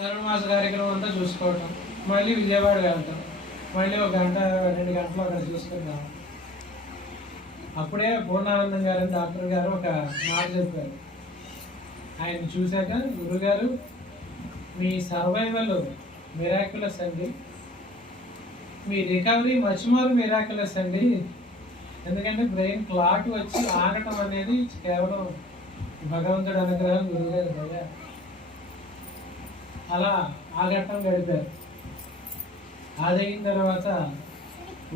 మాస కార్యక్రమం అంతా చూసుకోవటం, మళ్ళీ విజయవాడ వెళ్తాం, మళ్ళీ 1 గంట 2 గంటలు అక్కడ చూసుకుంటాం. అప్పుడే పూర్ణానందం గారు డాక్టర్ గారు ఒక మాట చెప్పారు. ఆయన చూశాక, గురుగారు మీ సర్వైవల్ మిరాక్యులస్ అండి, మీ రికవరీ మచ్ మోర్ మిరాక్యులస్ అండి. ఎందుకంటే బ్రెయిన్ క్లాట్ వచ్చి ఆగటం అనేది కేవలం భగవంతుడి అనుగ్రహం, గురుగారు దయ. అలా ఆ ఘట్టం గడిపారు. అదైన తర్వాత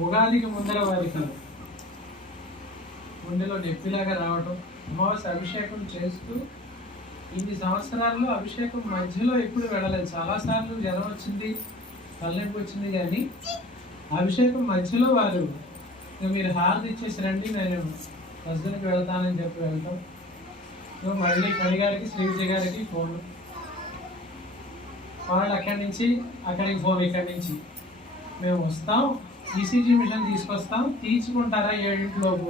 ఉగాదికి ముందర వారికి గుండెలో నొప్పిలాగా రావటం, అమావాస్య అభిషేకం చేస్తూ ఇన్ని సంవత్సరాల్లో అభిషేకం మధ్యలో ఎప్పుడు వెళ్ళలేదు. చాలాసార్లు జ్వరం వచ్చింది, తలనొప్పి వచ్చింది, కానీ అభిషేకం మధ్యలో వారు మీరు హారతి ఇచ్చేసి రండి, నేను హస్బెండ్కి వెళ్తానని చెప్పి వెళ్తాం. మళ్ళీ పని గారికి, శ్రీవిజయ్ గారికి ఫోన్, వాళ్ళు అక్కడి నుంచి అక్కడికి ఫోన్, ఇక్కడి నుంచి మేము వస్తాం, ఈసీజీ మిషన్ తీసుకొస్తాం, తీర్చుకుంటారా 7:00లోపు.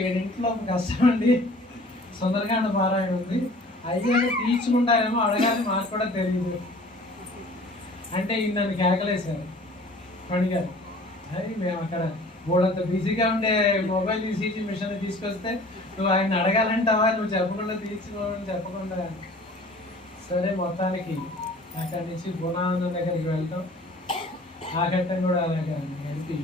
7:00లోపు కష్టం అండి, సుందరకాండ పారాయణ ఉంది, అయ్యాక తీర్చుకుంటారేమో అడగాలి, మాకు కూడా తెలియదు అంటే ఈయన నన్ను కేకలేశారు పనిగారు. అది మేము అక్కడ బోర్డంత బిజీగా ఉండే మొబైల్ ఈసీజీ మిషన్ తీసుకొస్తే నువ్వు ఆయన అడగాలంటావా, నువ్వు చెప్పకుండా తీర్చుకోవడం చెప్పకుండా. సరే, మొత్తానికి అక్కడి నుంచి పూర్ణానందం దగ్గరికి వెళ్తాం. ఆ ఘట్టం కూడా అలాగే నడిపి